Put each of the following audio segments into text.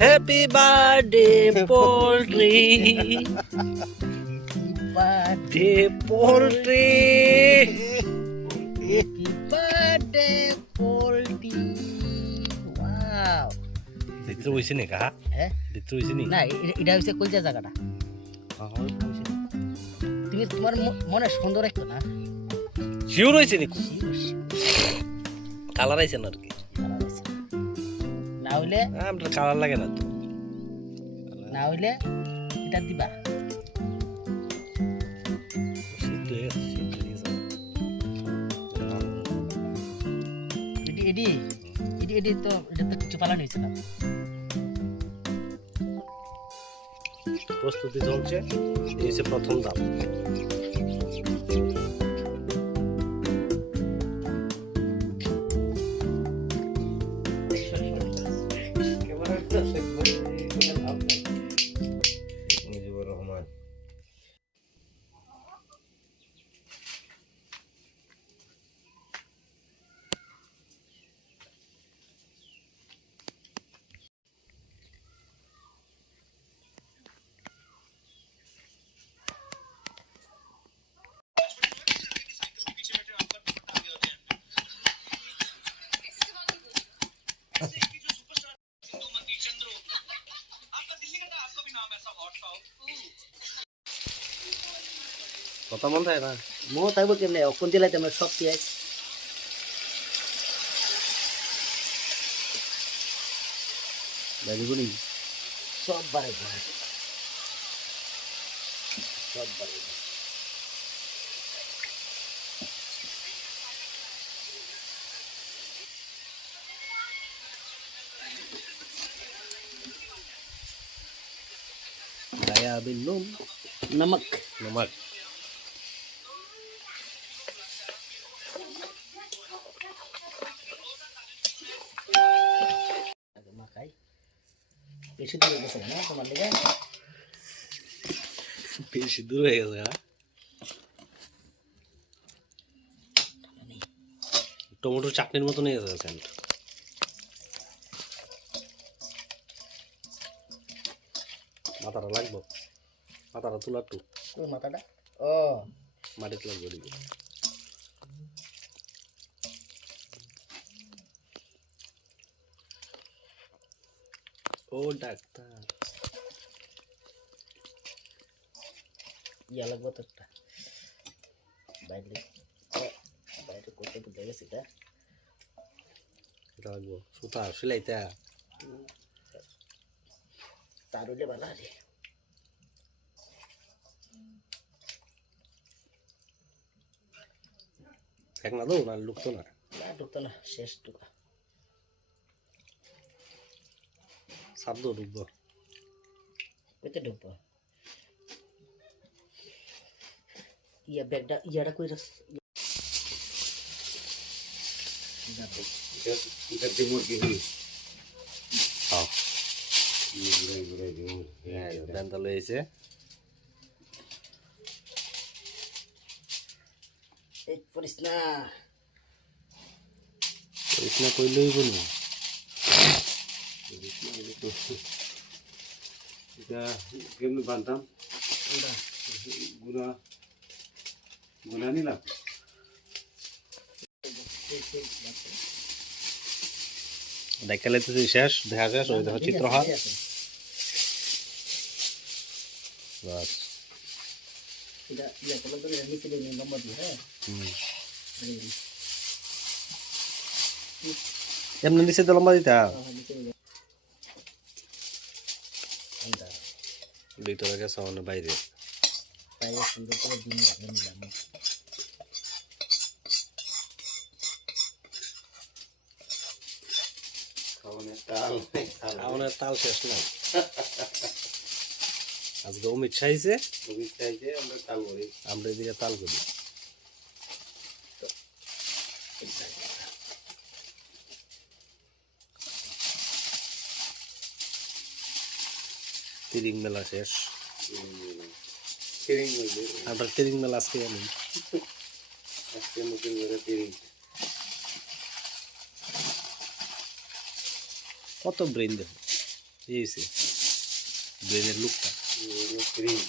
Happy birthday poultry, birthday poultry, happy birthday poultry. Wow, ভিতরে হইছে নি কাহা? হ্যাঁ ভিতরে হইছে নি? না, এটা হচ্ছে কলজা জায়গাটা। তুমি তোমার মনে সুন্দর একটু না শিওর হইছে নি? শিওর, কালার আইছে না আর কি? না হইলে আমরা কালার লাগে না তো। না হইলে এটা দিবা। সিদ্ধ হয়ে গেছে, সিদ্ধ হয়ে গেছে। এডি এডি এডি এডি তো এটা তো কিছু পালানো হয়েছে না। প্রস্তুতি চলছে, এই হচ্ছে প্রথম ধাপ। মুজিবুর রহমান। কথা মন থাকে না? মো তাইবো কেমনে কোন জেলাতে আমরা সব পেঁয়াজ দাদিগুনি সব বারে বারে সব বারে गाया बिन नून नमक नमक। মাখাই বেশি দূরে গেছে না তোমার লেগে বেশি দূর হয়ে গেছে না? টমেটো চাটনির মতো নিয়ে গেছে সেন্ট। মাথাটা লাগবো, মাথাটা তোলা একটু কোন মাথাটা ও মাটিতে লাগবে দিকে। ও ডাক্তার, ইয়া লাগবো তো একটা বাইরে বাইরে করতে বুঝে গেছে এটা এটা লাগবো সুতা সেলাইতা। তার হইলে ভালো আরে দেখ না দো না লুকতো না। না ঢুকতো না শেষ ঢুকা সাপ দো ঢুকবো। কইতে ঢুকবো ইয়া ব্যাগটা ইয়াটা কই রাখ বেন্দা লয়েছে এই পড়িস না না কইলেই বলবো। এটা কেমনি বানতাম ওটা গুনা গুনা নিলাম দেখালে তো শেষ, দেখা শেষ, ওই দেখো চিত্রহার। বাস এটা ইয়া করলে তো এটা নিচে দিয়ে নম্বর দিয়ে হ্যাঁ এমনি নিচে তো লম্বা দিতা নিচে দিয়ে এটা ভিতরে গেছে মানে বাইরে। তাই সুন্দর করে দিন নিলাম খাওয়ানোর তাল খাওয়ানোর তাল শেষ নাই। আজকে অমিত চাইছে, অভিক চাইছে আমরা তাল করি আমরা এদিকে তাল করি। তিরিং মেলা শেষ, তিরিং বলবে আমরা তিরিং মেলা আজকে আমি আজকে নতুন করে তিরিং কত ব্রেন দেখো। এই হইছে ব্রেনের লুকটা ক্রিম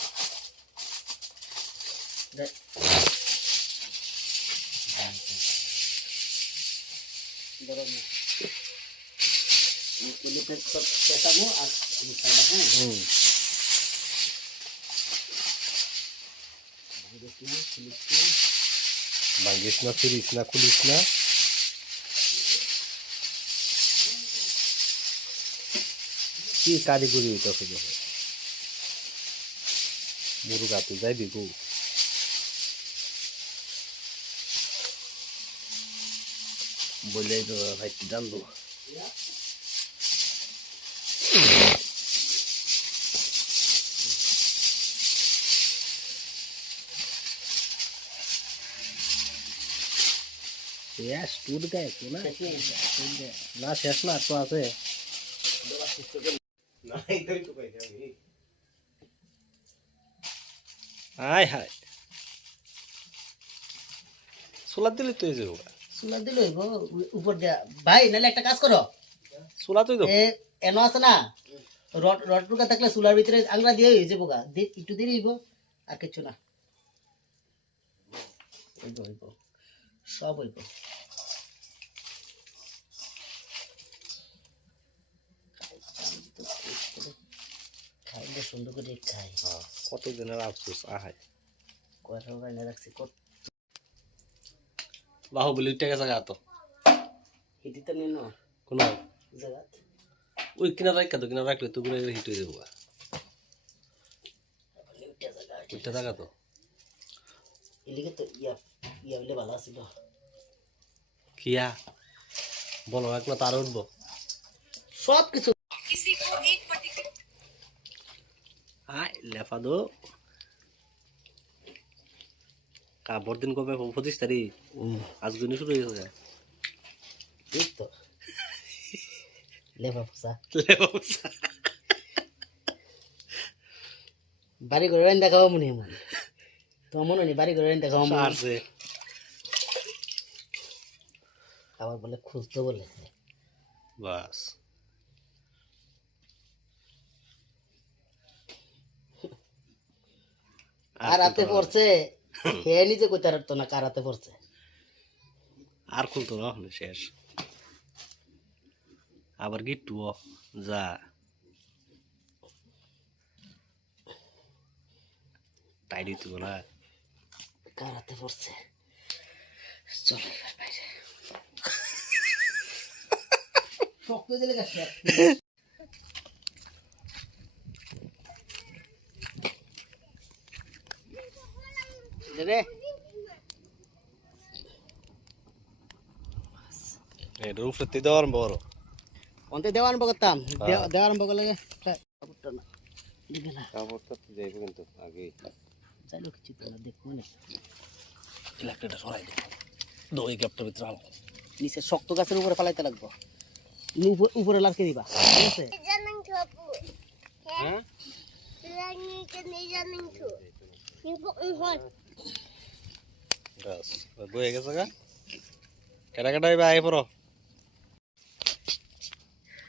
ধরো না লিপে সব পেশাবো আর আমি খাইবা হ্যাঁ ভাঙ্গিস না ফিরিস না খুলিস না কি কারিগরি হইতাছে দেখো মুরগা তুই যাইবি গো বলেই তো ভাই জানবো শেষ টুট গায়ে তো না না শেষ না তো আছে না এটাই তো পাইছি আমি হায় হায় সোলার দিলে তো এই যে চুলা দিল উপর দিয়া ভাই নাহলে একটা কাজ করো সোলা তুই তো এনো আছে না রড রড টুকা থাকলে চুলার ভিতরে আংরা দিয়ে হয়ে যাবো গা একটু দেরি হইব আর কিছু না হইব হইব সব হইব খাইলে সুন্দর করে খাই কত দিনের আফসোস আহায় কয়টা বাইনা রাখছি কত বাহুবলি টাকা জায়গা তো হিটি তো নিন কোন জায়গা ওই কিনা রাখা তো কিনা রাখলে তো পুরো হিট হয়ে যাবো ওইটা জায়গা তো এলিগে তো ইয়া ইয়া হইলে ভালো আছিল কিয়া বলো এক না তার উঠবো সব কিছু আয় লেফা দো কাপড় দিন কবে 25 তারিখ আজ দিনই শুরু হয়ে গেছে এই তো লেবা পুসা বাড়ি ঘরে দেখাবো মনে এমন তো মনে নেই বাড়ি ঘরে দেখাবো মনে আসছে আবার বলে খুঁজতে বলে বাস আর রাতে পড়ছে হে নিজে কইতে পারতো না কারাতে পড়ছে আর খুলতো না শেষ আবার গিট্টু যা টাইট দিত না কারাতে পড়ছে চলো এবার বাইরে শক্ত দিলে গেছে রে এটার উপরে তে দেওয়ার বড় অন্তে দেওয়া আরম্ভ করতাম দেওয়া আরম্ভ করলে কাপড়টা না দিবে না কাপড়টা তো যাইব কিন্তু আগে চাইলো কিছু তো না দেখবো না ইলেকট্রিকটা সরাই দে দই ক্যাপটার ভিতরে আলো নিচে শক্ত গাছের উপরে ফালাইতে লাগবো উপরে লাগাতে দিবা ঠিক আছে হ্যাঁ বাস বয়ে গেছে গা কেটা কেটাই বা আই পড়ো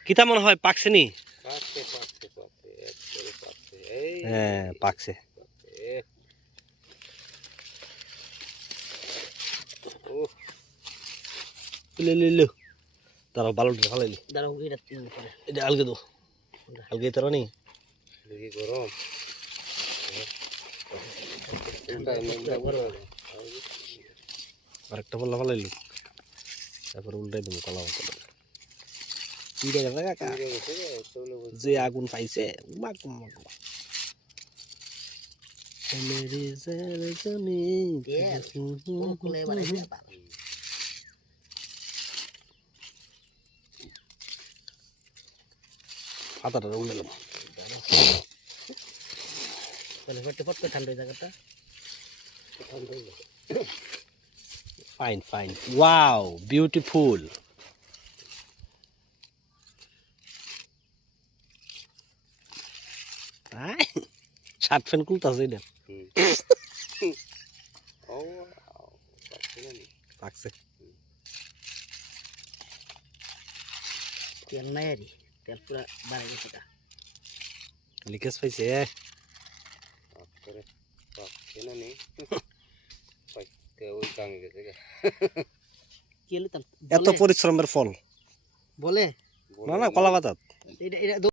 কিতা মনে হয় পাকছে নি পাকছে পাকছে পাকছে একবারে পাকছে এই হ্যাঁ পাকছে লে তারা বালুটা ফালাইলি দাঁড়াও এটা করে এটা আলগে দো আলগে তারা নি দেখি গরম আরেকটা বললা ফালাইলি তারপর উল্টাই দেবো কলা মতো পিড়ে গেছে কাকা যে আগুন পাইছে কোলে বানাইছে পাতাটা উল্টাইলাম তাহলে ফট করে ঠান্ডা জায়গাটা fine fine wow beautiful shirt pant খুলতেছে এটা পাকছে তেল নাই আরি তেল পুরা বাড়াই গেছে লিকেজ পাইছে বাপরে বাপ কেন নি পাইতে ওই কাঙে গেছে গা। কি হলো তার এত পরিশ্রমের ফল বলে না না কলা পাতাত এটা